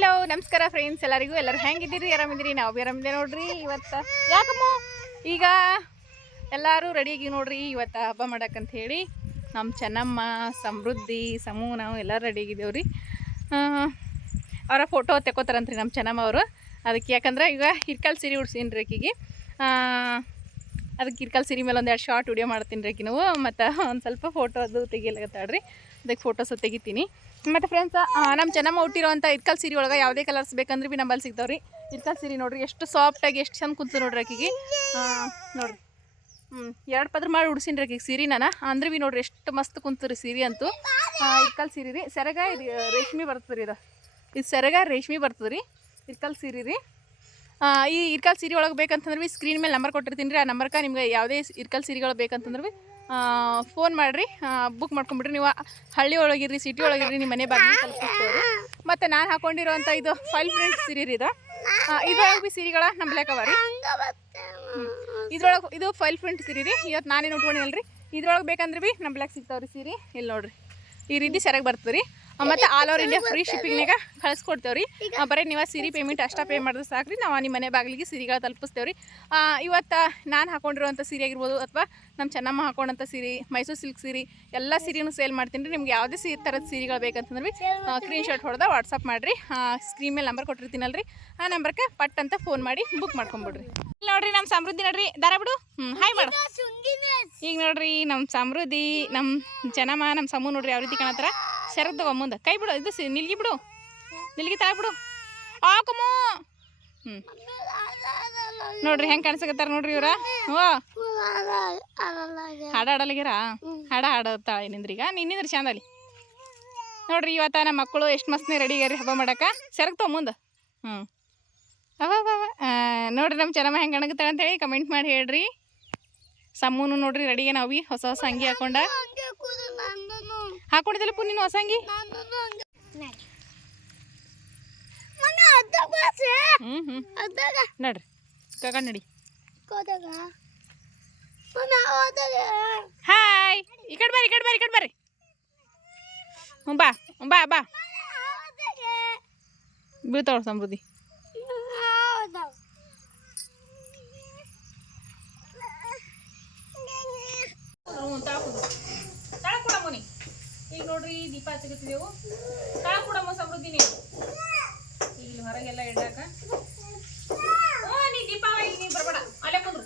Hello ನಮಸ್ಕಾರ friends ಎಲ್ಲರಿಗೂ, ಎಲ್ಲರೂ ಹೆಂಗಿದ್ದೀರಿ? ಆರಾಮಿದ್ದೀರಿ? ನಾವು ಬಿ ಆರಾಮಿದ್ದೆ ನೋಡ್ರಿ ಇವತ್ತು. ಯಾಕಮ್ಮ? ಈಗ ಎಲ್ಲರೂ ರೆಡಿ ಆಗಿ ನೋಡ್ರಿ, ಇವತ್ತು ಹಬ್ಬ ಮಾಡಕ್ಕಂತ ಹೇಳಿ. ನಮ್ಮ ಚೆನ್ನಮ್ಮ, ಸಮೃದ್ಧಿ, ಸಮೂ, ನಾವು ಎಲ್ಲರೂ ರೆಡಿಯಾಗಿದ್ದೇವೆ ರೀ. ಅವರ ಫೋಟೋ ತೆಕ್ಕೋತಾರಂತ್ರಿ ನಮ್ಮ ಚೆನ್ನಮ್ಮ ಅವರು. ಅದಕ್ಕೆ ಯಾಕಂದ್ರೆ ಈಗ ಹಿರ್ಕಲ್ ಸೀರೆ ಉಡ್ಸೀನಿ ರೀ ಆಕಿಗೆ ಅದಕ್ಕೆ ಕಿರ್ಕಲ್ ಸಿರಿ ಮೇಲೆ ಒಂದೆರಡು ಶಾರ್ಟ್ ವಿಡಿಯೋ ಮಾಡ್ತೀನಿ ರೀ ನಾವು. ಮತ್ತು ಒಂದು ಸ್ವಲ್ಪ ಫೋಟೋ ಅದು ತೆಗಿಯಲಾಗತ್ತಾಳ್ರಿ ಅದಕ್ಕೆ ಫೋಟೋಸು ತೆಗಿತೀನಿ. ಮತ್ತು ಫ್ರೆಂಡ್ಸ್ ನಮ್ಮ ಚೆನ್ನಮ್ಮ ಹುಟ್ಟಿರೋಂಥ ಇರ್ಕಲ್ ಸೀರೆ ಒಳಗೆ ಯಾವುದೇ ಕಲರ್ಸ್ ಬೇಕಂದ್ರೆ ಭೀ ನಂಬಲ್ಲಿ ಸಿಗ್ತಾವ್ರಿ. ಇರ್ಕಲ್ ಸೀರೆ ನೋಡಿರಿ, ಎಷ್ಟು ಸಾಫ್ಟಾಗಿ ಎಷ್ಟು ಚಂದ ಕುಂತು ನೋಡ್ರಿ ಆಕಿಗೆ. ನೋಡ್ರಿ. ಹ್ಞೂ ಎರಡು ಪದ್ರ ಮಾಡಿ ಉಡ್ಸಿನ್ರಿ ಆಕಿಗೆ ಸೀರೆ ನಾನು ಅಂದ್ರೆ ಭೀ ನೋಡ್ರಿ ಎಷ್ಟು ಮಸ್ತ್ ಕುಂತು ರೀ ಸೀರೆ ಅಂತೂ. ಇರ್ಕಲ್ ಸೀರೆ ರೀ. ಸೆರಗ ರೇಷ್ಮೆ ಬರ್ತದೆ ರೀ ಇದು. ಇದು ಸೆರಗ ರೇಷ್ಮೆ ಬರ್ತದೆ ರೀ ಇರ್ಕಲ್ ಸೀರೆ ರೀ. ಈ ಇರ್ಕಲ್ ಸೀರೆ ಒಳಗೆ ಬೇಕಂತಂದ್ರೆ ಭೀ ಸ್ಕ್ರೀನ್ ಮೇಲೆ ನಂಬರ್ ಕೊಟ್ಟಿರ್ತೀನಿ ರೀ. ಆ ನಂಬರ್ಗೆ ನಿಮ್ಗೆ ಯಾವುದೇ ಇರ್ಕಲ್ ಸೀರೆಗಳು ಬೇಕಂತಂದ್ರೆ ಭೀ ಫೋನ್ ಮಾಡಿರಿ. ಬುಕ್ ಮಾಡ್ಕೊಂಬಿಡ್ರಿ. ನೀವು ಹಳ್ಳಿ ಒಳಗಿರ್ರಿ ಸಿಟಿ ಒಳಗಿರ್ರಿ ನಿಮ್ಮ ಮನೆ ಬಾಗಿಲು ತಲುಪಿಸ್ತೇವೆ ಮತ್ತು ನಾನು ಹಾಕೊಂಡಿರುವಂಥ ಇದು ಫೈಲ್ ಪ್ರಿಂಟ್ ಸೀರೆ ರೀ ಇದು. ಇದ್ರೊಳಗೆ ಭೀ ಸೀರೆಗಳ ನಂಬ್ಲಾಕ ಅವ ರೀ. ಇದ್ರೊಳಗೆ ಇದು ಫೈಲ್ ಪ್ರಿಂಟ್ ಸೀರೆ ರೀ. ಇವತ್ತು ನಾನೇನು ಉಟ್ಕೊಂಡಿಲ್ಲ ರೀ ಇದ್ರೊಳಗೆ ಬೇಕಂದ್ರೆ ಭೀ ನಂಬ್ಲಾಕ್ ಸಿಗ್ತಾವ್ರಿ ಸೀರೆ. ಇಲ್ಲಿ ನೋಡಿರಿ. ಈ ರೀತಿ ಸರಿಯಾಗಿ ಬರ್ತದೆ ರೀ ಮತ್ತು ಆಲ್ ಓವರ್ ಇಂಡಿಯಾ ಫ್ರೀ ಶಿಪ್ಪಿಂಗ್ನಾಗ ಕಳಿಸ್ಕೊಡ್ತೇವ್ರಿ. ಬರೀ ನೀವು ಸೀರೆ ಪೇಮೆಂಟ್ ಅಷ್ಟೇ ಪೇ ಮಾಡಿದ್ರೆ ಸಾಕು ರೀ ನಾವು ನಿಮ್ಮ ಮನೆ ಬಾಗಿಲಿಗೆ ಸೀರೆಗಳು ತಲುಪಿಸ್ತೇವ್ರಿ. ಇವತ್ತು ನಾನು ಹಾಕೊಂಡಿರುವಂಥ ಸೀರೆ ಆಗಿರ್ಬೋದು ಅಥವಾ ನಮ್ಮ ಚೆನ್ನಮ್ಮ ಹಾಕೊಂಡಂಥ ಸೀರೆ ಮೈಸೂರು ಸಿಲ್ಕ್ ಸೀರೆ ಎಲ್ಲ ಸೀರೆನೂ ಸೇಲ್ ಮಾಡ್ತೀನಿ ರೀ. ನಿಮ್ಗೆ ಯಾವುದೇ ಸೀರೆ ಥರದ ಸೀರೆಗಳು ಬೇಕಂತಂದ್ರೆ ಸ್ಕ್ರೀನ್ ಶಾಟ್ ಹೊಡೆದ ವಾಟ್ಸಪ್ ಮಾಡಿರಿ. ಸ್ಕ್ರೀನ್ ಮೇಲೆ ನಂಬರ್ ಕೊಟ್ಟಿರ್ತೀನಲ್ರಿ. ಆ ನಂಬರ್ಗೆ ಪಟ್ ಅಂತ ಫೋನ್ ಮಾಡಿ ಬುಕ್ ಮಾಡ್ಕೊಂಬಿಡ್ರಿ. ಇಲ್ಲಿ ನೋಡ್ರಿ ನಮ್ಮ ಸಮೃದ್ಧಿ ನೋಡ್ರಿ. ದಾರ ಬಿಡು. ಹ್ಞೂ ಹಾಯ್ ಮಾಡ. ಈಗ ನೋಡ್ರಿ ನಮ್ಮ ಸಮೃದ್ಧಿ ನಮ್ಮ ಜನಮ ನಮ್ಮ ಸಮೂಹ ನೋಡ್ರಿ ಯಾವ ರೀತಿ ಕಾಣತ್ತಾರ. ಶರತ್ ತಗೋ ಮುಂದೆ. ಕೈ ಬಿಡು, ಇದು ನಿಲ್ಗಿ ಬಿಡು. ನಿಲ್ಗಿ ಬಿಡು. ಆಕಮು ಹ್ಞೂ ನೋಡ್ರಿ ಹೆಂಗೆ ಕಾಣಿಸಕತ್ತಾರ ನೋಡ್ರಿ ಇವ್ರ? ಓ ಹಾಡ ಹಾಡಲಿಗಿರ? ಹಾಡ ಹಾಡತ್ತಾಳ ನಿಂದ್ರೀಗ? ನಿನ್ನಿಂದ್ರಿ ಚಂದಲಿ. ನೋಡ್ರಿ ಇವತ್ತ ನಮ್ಮ ಮಕ್ಕಳು ಎಷ್ಟು ಮಸ್ತ್ನೇ ರೆಡಿ ಆಗ್ಯಾರಿ ಹಬ್ಬ ಮಾಡಕ್ಕೆ ಸೆರಗ್ ತಗೋ ಮುಂದೆ. ಹ್ಞೂ ಅವ ನೋಡ್ರಿ ನಮ್ಮ ಚೆನ್ನಮ್ಮ ಹೆಂಗೆ ಕಾಣಕತ್ತಾಳ ಅಂತೇಳಿ ಕಮೆಂಟ್ ಮಾಡಿ ಹೇಳ್ರಿ. ಸಮ್ಮೂನು ನೋಡ್ರಿ ರೆಡಿಗೆ ನಾವು ಹೊಸ ಹೊಸ ಅಂಗಿ ಹಾಕೊಂಡ. ಹಾಕೊಂಡಿದ್ದಲ್ಲ ಪು ನೀನು ಹೊಸಂಗಿ ಹ್ಞೂ ಹ್ಞೂ ನಡ್ರಿ. ಕಗ ನಡಿ. ಹಾಯ್ ಈ ಕಡೆ ಬರ್ರಿ ಈ ಕಡೆ ಬರ್ರಿ ಈ ಕಡೆ ಬರ್ರಿ ಹ್ಞೂ ಬಾ. ಹ್ಞೂ ಬಾ ಬಾ. ಬೀಳ್ತಾವ ಸಮೃದ್ಧಿ. ಹ್ಞೂ ಈಗ ನೋಡ್ರಿ ದೀಪ ಹಚ್ಚಕತ್ತಿದೆವು ತಳ ಕೊಡಮ್ಮ ಸಮೃದ್ಧಿ ನೀವು ಈಗ ಹೊರಗೆಲ್ಲ ಇಡಾಕ. ಓ ನೀ ದೀಪ ಈಗ ನೀ ಬರ್ಬೇಡ. ಅಲ್ಲೇ ಕುಂದ್ರು.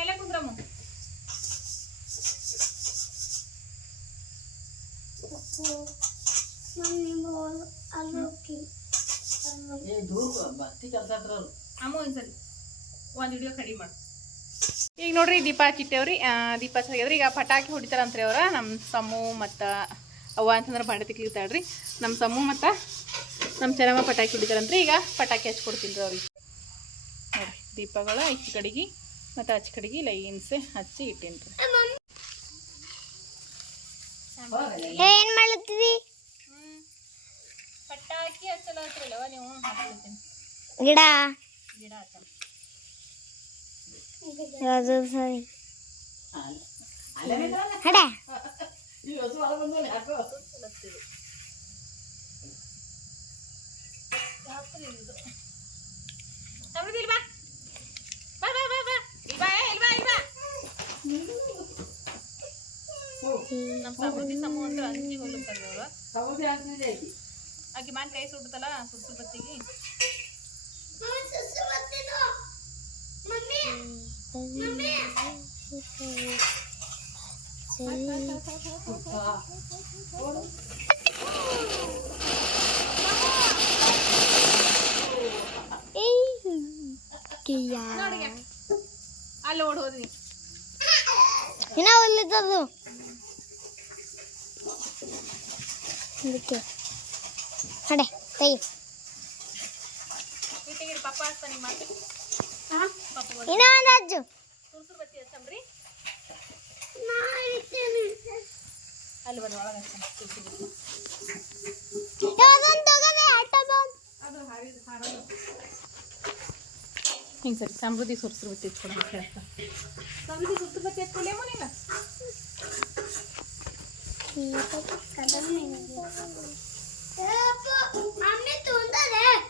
ಅಲ್ಲೇ ಕುಂದ್ರಮ್ಮ ಅಮ್ಮ. ಒಂದ್ಸರಿ ಒಂದು ವಿಡಿಯೋ ಕಡಿಮೆ ಮಾಡಿ. ಈಗ ನೋಡ್ರಿ ದೀಪ ಹಚ್ಚಿಟ್ಟೇವ್ರಿ ದೀಪ ಹಚ್ಚಾಗ್ಯದ್ರಿ ಈಗ ಪಟಾಕಿ ಹೊಡಿತಾರಂತ್ರಿ ಅವ್ರ. ನಮ್ಮ ಸಮ್ಮು ಮತ್ತು ಅವ್ವ ಅಂತಂದ್ರೆ ಬಾಂಡೆ ತಿಕ್ಲಿತಾಳ್ರಿ ನಮ್ಮ ಸಮ್ಮು ಮತ್ತು ನಮ್ಮ ಚೆನ್ನಮ್ಮ ಪಟಾಕಿ ಹೊಡಿತಾರಂತ್ರಿ. ಈಗ ಪಟಾಕಿ ಹಚ್ಕೊಡ್ತೀನಿ ರೀ ಅವ್ರಿಗೆ. ನೋಡಿ ದೀಪಗಳು ಈಚೆ ಕಡೆಗೆ ಮತ್ತು ಆಚೆ ಕಡೆಗೆ ಲೈನ್ಸೆ ಹಚ್ಚಿ ಇಟ್ಟೇನಿ ರೀ ಏನ್ ಮಾಡ್ಲತ್ತೀವಿ ಪಟಾಕಿ ಹಚ್ಚಲತ್ರಲ್ಲವ ನೀವು? ಗಿಡ. ಗಿಡ ಹಚ್ಚಲ್ಲ ಯಾವುದು ಸರಿ ಹಡೆ ಸಮೃದ್ಧಿ ಇಲ್ಲಿ ಬಾ ಬಾ ಬಾ ಬಾ ಬಾ ಇಲ್ಲಿ ಬಾ ಏ, ಇಲ್ಲಿ ಬಾ ಇಲ್ಲಿ ಬಾ ನಮ್ಮ ಸಮೃದ್ಧಿ ಸಮೂ ಅಂತ ಅಂಜಿ ಹೋಗ್ತಾರೆ ಅವರು ಆಕೆ ಮಾನ್ ಕೈ ಸುಡ್ತಲ್ಲ ಸುಟ್ಟು ಬತ್ತಿಗೆ ನೋಡಿ ಅಲ್ಲಿ ಓಡ್ ಹೋದ್ವಿ ಇನ್ನ ಒಲ್ಲಿದ್ದದು ಅದಕ್ಕೆ ಹಡೆ ಕೈ ಇಟ್ಟಿಗೆ ಪಪ್ಪ ಹಚ್ತಾನೆ ನಿಮ್ಮ ಮತ್ತೆ ಪಪ್ಪ ಬಂದು ಇನ್ನ ಒಂದು ಅಜ್ಜು ಸುರ್ಸುರ್ ಬತ್ತಿ ಹಚ್ಚಮ್ರಿ ಅಲ್ಲಿ ಬರ್ರಿ ಒಳಗೆ ಅದು ಹಾರಿದ ಹಾರೋದು. ಹಿಂಗೆ ಸರಿ ಸಮೃದ್ಧಿ ಸುರ್ಸ್ರು ಹೇಳ್ತಾ. ಸಮೃದ್ಧಿ ಸುರ್ಸ್ರು ಬತ್ತಿ ಎತ್ಕೊಳ್ಳೇಮೋ ನೀನು.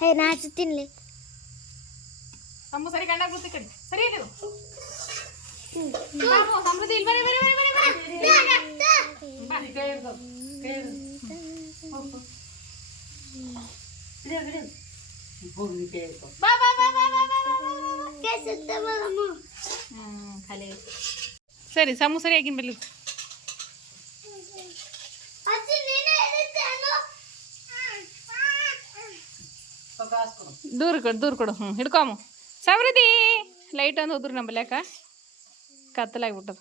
ಹೇ ನಾ ಹಚ್ಚುತ್ತೀನಿಲಿ ಅಮ್ಮ ಸರಿ ಗಂಡಾಗ ಬುತ್ತಿ ಕಡಿ ಸರಿ ಇದು ಸಮೃದ್ಧಿ ಇಲ್ಲಿ ಬರೀ ಬರಿ ಬರಿ ಬರಿ ಸರಿ ಸಮು ಸರಿಯಾಗಿ ಆಗಿನ ಬರ್ಲಿ ದೂರ ಕೊಡು ದೂರ ಕೊಡು ಹ್ಞೂ ಹಿಡ್ಕೊಮ್ಮ ಸಮೃದ್ಧಿ ಲೈಟ್ ಒಂದು ಹೋದ್ರು ನಮ್ಮ ಬಲ್ಯಾಕ ಕತ್ತಲಾಗ್ಬಿಟ್ಟದ.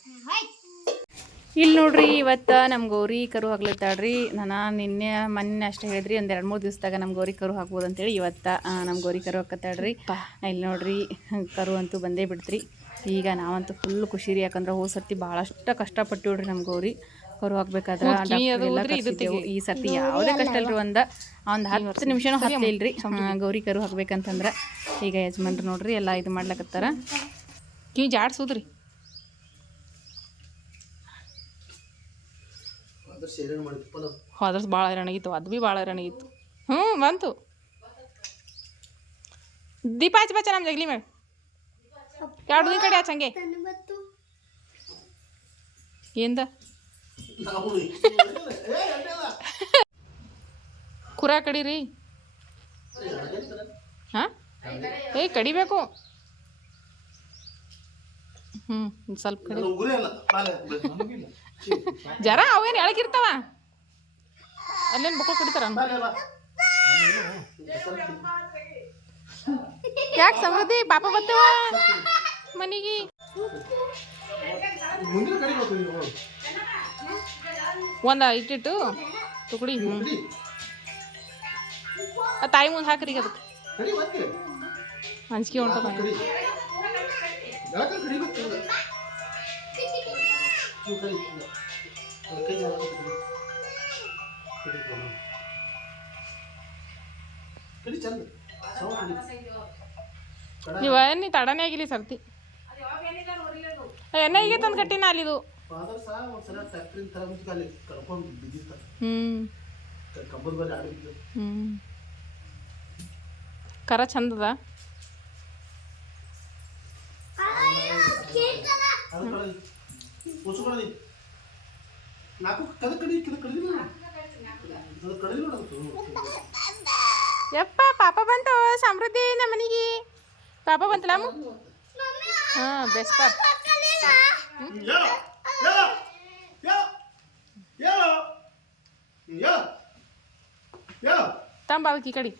ಇಲ್ಲಿ ನೋಡ್ರಿ ಇವತ್ತು ನಮ್ಮ ಗೌರಿ ಕರು ಹಾಕ್ಲತ್ತಾಳ್ರಿ ನಾನು ನಿನ್ನೆ ಮೊನ್ನೆ ಅಷ್ಟೇ ಹೇಳಿದ್ರಿ ಒಂದು ಎರಡು ಮೂರು ದಿವಸದಾಗ ನಮ್ಮ ಗೌರಿ ಕರು ಹಾಕ್ಬೋದು ಅಂತೇಳಿ ಇವತ್ತು ನಮ್ಮ ಗೌರಿ ಕರು ಹಾಕತ್ತಾಳ್ರಿ ಇಲ್ಲಿ ನೋಡ್ರಿ ಕರು ಅಂತೂ ಬಂದೇ ಬಿಡ್ತ್ರಿ. ಈಗ ನಾವಂತೂ ಫುಲ್ ಖುಷಿ ರೀ ಯಾಕಂದ್ರೆ ಹೋದ ಸರ್ತಿ ಭಾಳಷ್ಟು ಕಷ್ಟಪಟ್ಟಿವ್ರಿ ನಮ್ಮ ಗೌರಿ. ಕರು ಹಾಕ್ಬೇಕಾದ್ರೆ. ಈ ಸರ್ತಿ ಯಾವುದೇ ಕಷ್ಟ ಇಲ್ರಿ ಒಂದು ಒಂದು ಹತ್ತು ನಿಮಿಷನೂ ಹತ್ತಲಿಲ್ರಿ ಗೌರಿ ಕರು ಹಾಕ್ಬೇಕಂತಂದ್ರೆ ಈಗ ಯಜಮಾನ್ರು ನೋಡ್ರಿ ಎಲ್ಲ ಇದು ಮಾಡ್ಲಕತ್ತಾರ. ಕಿ ಜಾಡ್ಸೋದ್ರಿ. ಹೋದ್ರಸ್ ಭಾಳ ಹೈರಾಣಿಗಿತ್ತು ಅದು ಭೀ ಭಾಳ ಹೈರಾಣಿಗಿತ್ತು ಹ್ಞೂ ಬಂತು. ದೀಪ ಹಚ್ಚಿ ಬಚ್ಚ ನಮ್ಮ ಜಗ್ಲಿ ಮೇಲೆ. ಎರಡು ದಿನ ಕಡೆ ಆಚ್ ಹಂಗೆ? ఏందా ಕುರ ಕಡೀರಿ. ಹಾಂ? ಏ ಕಡಿಬೇಕು. ಹ್ಞೂ ಒಂದ್ ಸ್ವಲ್ಪ ಕಡಿ. ಜರ ಅವೇನು ಎಳಗಿರ್ತಾವ? ಅಲ್ಲೇನು ಬಕ್ಕಳು ಕಡಿತಾರ? ಯಾಕೆ ಸಮೃದ್ಧಿ? ಪಾಪ ಬರ್ತೇವ ಮನೆಗೆ? ಒಂದ ಇಟ್ಟಿಟ್ಟು ತುಕಡಿ ಆ ತಾಯಿ ಮುಂದೆ ಹಾಕ್ರಿ ಈಗ ಅದಕ್ಕೆ ಅಂಜಿಕೆ ಹೊಂಟದ ನೀವು ನೀ ತಡನೇ ಆಗಿಲ್ಲ ಈ ಸರ್ತಿ ಎಣ್ಣೆ ಈಗ ತಂದು ಕಟ್ಟಿನ ಅಲ್ಲಿದು. ಕರ ಚಂದದ? ಅದು ನಾಲ್ಕು ಕದ ಕಡಿ ಕಿದ ಕಡಿ ಅದು. ಯಪ್ಪ ಪಾಪ ಬಂತು ಸಮೃದ್ಧಿ ನಮ್ಮ ಮನೆಗೆ. ಪಾಪ ಬಂತಲ್ಲ ಅಮ್ಮ? ಹಾ ಬೆಸ್ಟ್ ಪಾಪ. ಹೇಳೋ ಹೇಳೋ ಹೇಳೋ ಹೇಳೋ ಹೇಳೋ ಹೇಳೋ. ತಂಬ ಅದಕ್ಕೆ ಈ ಕಡೆ.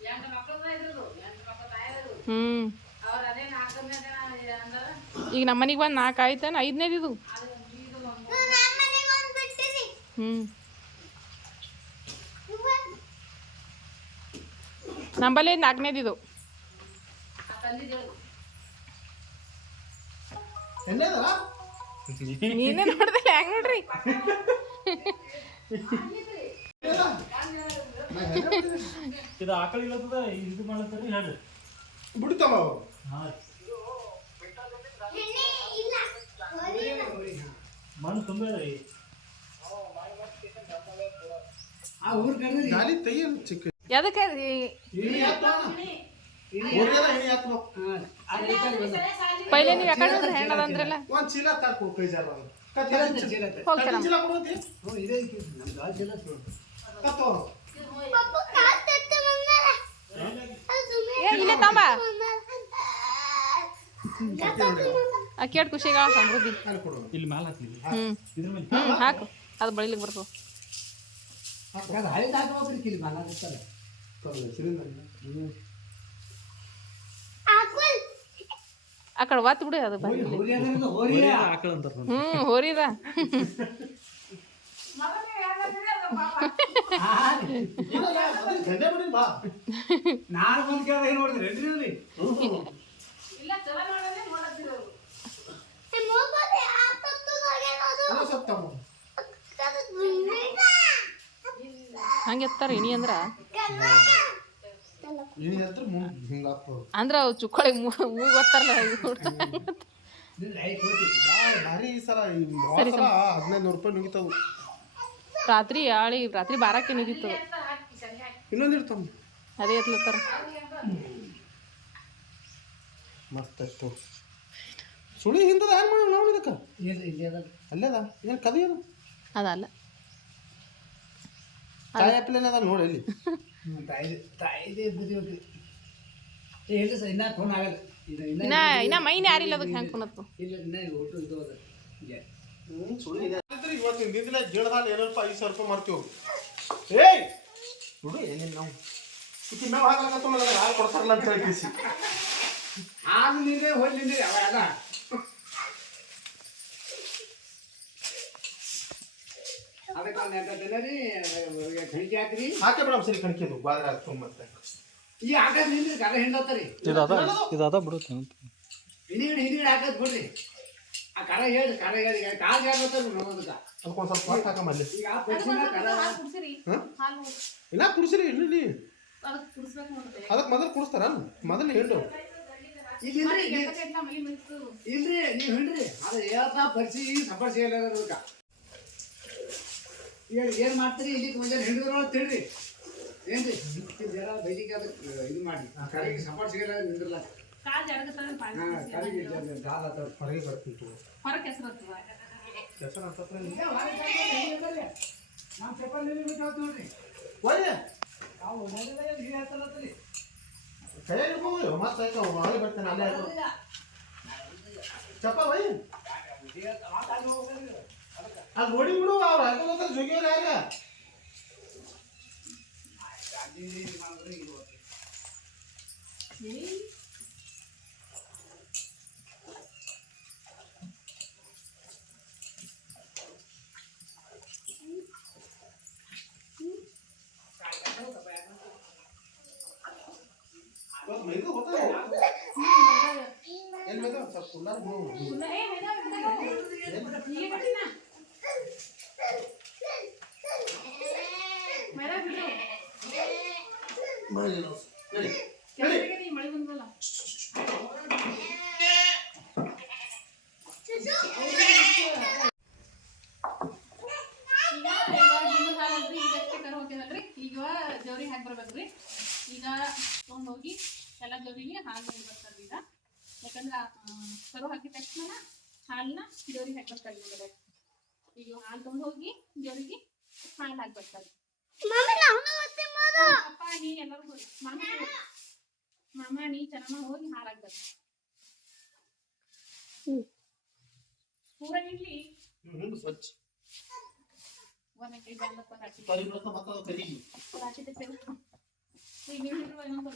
ಹ್ಞೂ ಈಗ ನಮ್ಮ ಮನೆಗೆ ಬಂದು ನಾಲ್ಕು ಆಯ್ತಾನ ಐದನೇದು ನಂಬಲ್ಲಿ ನಾಲ್ಕನೇದಿದು. ಎಣ್ಣೆದಲ್ಲ ನೀನೇ ನೋಡ್ದಿಲ್ಲ ಹೆಂಗ್ ನೋಡ್ರಿ? ಇದು ಆಕಳ ಇಲ್ಲದ ಇದು ಮಾಡ್ತಾರೆ ಹೇಳ್ರಿ. ಬಿಡ್ತಾವ ಅವು ಹಾಂ. ಮಣ್ಣು ತುಂಬೇದ್ರಿ ಗಾಲಿ ತೆಗಿಯಲ್ಲ ಚಿಕ್ಕ ಪೈಲೆ ನೀವು ಯಾಕಡೆ ಹೆಣ್ಣದ ಅಂದ್ರಲ್ಲ? ಒಂದ್ ಚೀಲ ತಾಕು ಕೈ ಜಾರ ಹೋಗ್ತಾರ? ಚೀಲ ಕೊಡುವಂತಿ ಕತ್ತೋರು ಏ ಇಲ್ಲೇ ತಂಬ ಆ ಕೇಟ್ ಖುಷಿಗ ಸಮೃದ್ಧಿ ಇಲ್ಲಿ ಹ್ಞೂ ಹಾಕು. ಅದು ಬಳಿಲಿಕ್ಕೆ ಬರ್ತದೆ ಕರ್ದು ಸಿಲಿಂಡರ್ ಆ ಕಡೆ ಒತ್ತು ಬಿಡಿ ಅದು ಬಂದು ಹ್ಞೂ ಹೋರಿದ. ಗಂಡೆ ಬಿಡಿ ಬಾ ನಾನು ಬಂದ್ ಕೇಳ ಏನ್ ನೋಡಿದ್ರಿ ರೆಡ್ರಿ ಅಲ್ಲ ಸತ್ತಮ್ಮ ಹಂಗೆ ಎತ್ತಾರ ಇಣಿ ಅಂದ್ರ ಅಂದ್ರ ಅವು ಚುಕ್ಕೊಳಿಗೆ ಹೂ ಗೊತ್ತಾರಲ್ಲ ರಾತ್ರಿ ಆಳಿ ರಾತ್ರಿ ಬಾರಕ್ಕೆ ನಿಂತಿತ್ತು ಇನ್ನೊಂದು ಇಡ್ತಾವ ಅದೇ ಎತ್ಲತ್ತಾರ. ಮಸ್ತ್ ಆಯ್ತು. ಸುಳಿ ಹಿಂದದ ಏನು ಮಾಡಿ ನಾವು ಇದಕ್ಕೆ? ಅಲ್ಲೇ ಅದ? ಏನು ಕದಿ ಅದು? ಅದಲ್ಲ. ಕಾಯಿ ಆ್ಯಪಲ್ ಅದ ನೋಡಿ ಇಲ್ಲಿ ಇನ್ನ ಇನ್ನ ಮೈನ್ ಯಾರಿಲ್ಲ ಅದಕ್ಕೆ ಹೆಂಗೆ ಕುನತ್ತು ಸುಳಿ ಇದೆ ಇವತ್ತಿನ ದಿನದ ಗಿಡದಾಗ ಏನಪ್ಪ ಐದು ಸಾವಿರ ರೂಪಾಯಿ ಮಾಡ್ತೀವಿ ಏಯ್! ನೋಡು ಏನಿಲ್ಲ ನಾವು? ನನಗೆ ಹಾಲು ಕೊಡ್ತಾರಲ್ಲ ಅಂತ ಹೇಳಿ ಹಾಲು ನೀರೇ ಹೋಗಿ ನೀರೇ ಅವೆಲ್ಲ ಅದಕ್ಕೆ ಒಂದು ಎಂಟು ದಿನ ರೀ ಕಣಿಕೆ ಹಾಕ್ರಿ ಹಾಕಿ ಬಿಡಮ್ ಸರಿ ಕಣಕಿದು ಬಾದ್ರ ತುಂಬತ್ತೆ ಈ ಹಾಕದ್ ನಿಂದ್ರಿ ಕರ ಹಿಂಡತ್ತರಿ ಇದಾದ ಇದಾದ ಬಿಡುತ್ತೆ ಹಿಂದಿಗಡೆ ಹಿಂದಿಗಡೆ ಹಾಕದ್ ಬಿಡ್ರಿ. ಆ ಕರ ಹೇಳಿ ಕರ ಹೇಳಿ. ಕಾಲ್ ನಮ್ಮದಕ್ಕ ಅದಕ್ಕೊಂದು ಸ್ವಲ್ಪ ಹೊಟ್ಟು ಹಾಕಮಲ್ಲಿ ಈಗ ಆ ಪಕ್ಷಿನ ಕರ? ಇಲ್ಲ ಕುಡಿಸಿರಿ ಇನ್ನು ನೀ ಅದಕ್ಕೆ ಮೊದಲು ಕುಡಿಸ್ತಾರ? ಮೊದಲು ಹಿಂಡು ಇಲ್ಲಿ ಇಲ್ರಿ ಇಲ್ರಿ. ನೀವು ಹಿಂಡ್ರಿ ಅದು ಹೇಳ್ತಾ ಪರಿಸಿ ಸಪರ್ಸಿ ಅದಕ್ಕ ಹೇಳಿ ಏನು ಮಾಡ್ತೀರಿ? ಇಲ್ಲಿ ಮುಂಜಾನೆ ಹಿಡಿದ್ರು ತಿಳ್ರಿ ಏನ್ರಿ? ರೀ ಜರ ಬೈಲಿಗೆ ಅದಕ್ಕೆ ಇದು ಮಾಡಿ. ಕರೆಗೆ ಸಪೋರ್ಟ್ ಸಿಗಲ್ಲ ನಿಂದ್ರಲ್ಲ. ಹೊರಗೆ ಬರ್ತಿತ್ತು. ಹೊರಗೆ ಹೆಸರು ಹೆಸರು ಹತ್ತತ್ರ ನಮ್ಮ ಚಪ್ಪಲ್ ನಿಲ್ಲಿಬೇಕಾಯ್ತು ನೋಡ್ರಿ. ಒಳ್ಳೆ ನಾವು ಮೊದಲೇ ನೀರು ಕೈಯಾಗ ಇಟ್ಕೊಂಡು ಮತ್ತೆ ಆಯ್ತು. ಹೊರಗೆ ಬರ್ತಾನೆ ಅಲ್ಲೇ ಹಾಕು. ಚಪ್ಪ ಒಯ್ ಅಲ್ಲಿ ನೋಡಿ ಬಿಡು ಅವ್ರು ಹಾಕೋದ ಜೋಗಿಯವ್ರು ಯಾರ ಮೈಗೂ ಹೋಗ್ತಾನೆ ಎಲ್ಲಿ ಬೇಕಾ ಒಂದ್ ಸ್ವಲ್ಪ ಕುಲ್ಲಾರ ಬಿಡು. ಮನೆ ನಾವು. ನಡಿ. ನಡಿ. ಮಳೆ ಬಂದ್ವಲ್ಲ ಈಗ ಇವಾಗ ನಿಮ್ಮದ್ ಹಾಲಲ್ರಿ, ಈಗ ಅಷ್ಟೇ ಕರು ಹೋಗ್ಯದಲ್ರಿ ಈಗ ಜವ್ರಿಗೆ ಹಾಕಿ ಬರ್ಬೇಕ್ರಿ ಈಗ ತೊಗೊಂಡ್ ಹೋಗಿ ಎಲ್ಲ ಜವ್ರಿಗೆ ಹಾಲು ಮಾಡಿ ಬರ್ತಾರ್ರಿ ಈಗ ಯಾಕಂದ್ರೆ ಆ, ಕರು ಹಾಕಿದ ತಕ್ಷಣ ಹಾಲನ್ನ ಜವ್ರಿಗೆ ಹಾಕಿ ಬರ್ತಾರೆ ಇವಾಗ ಈಗ ಹಾಲು ತೊಗೊಂಡ್ ಹೋಗಿ ಜವ್ರಿಗೆ ಹಾಲು ಹಾಕಿ ಬರ್ತಾರೆ ಅಪ್ಪ ನೀ ಎಲ್ಲರಿಗೂ ಮಾಮ ಮಾಮ ನೀ ಚೆನ್ನಮ್ಮ ಹೋಗಿ ಹಾರಾಗ್ಬೇಕು ಪೂರ ಇಡ್ಲಿ ಸ್ವಚ್ಛ ಇನ್ನೊಂದು